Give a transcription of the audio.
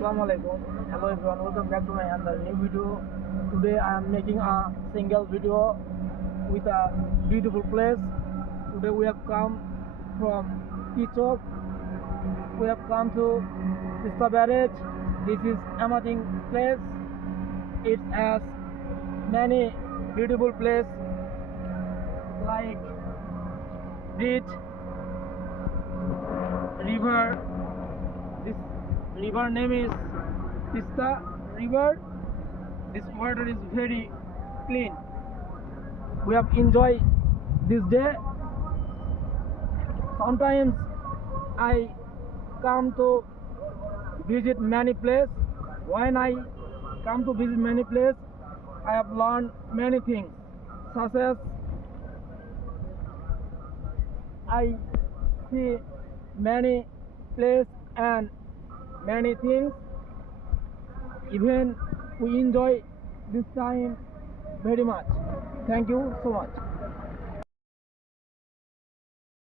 Assalamu alaikum. Hello everyone, welcome back to my another new video. Today I am making a single video with a beautiful place. Today we have come from Kichok. We have come to Tista Barrage. This is amazing place. It has many beautiful places like beach, river. This river name is Tista River. This water is very clean. We have enjoyed this day. Sometimes I come to visit many places. When I come to visit many places, I have learned many things, such as I see many places and many things. Even we enjoy this time very much. Thank you so much.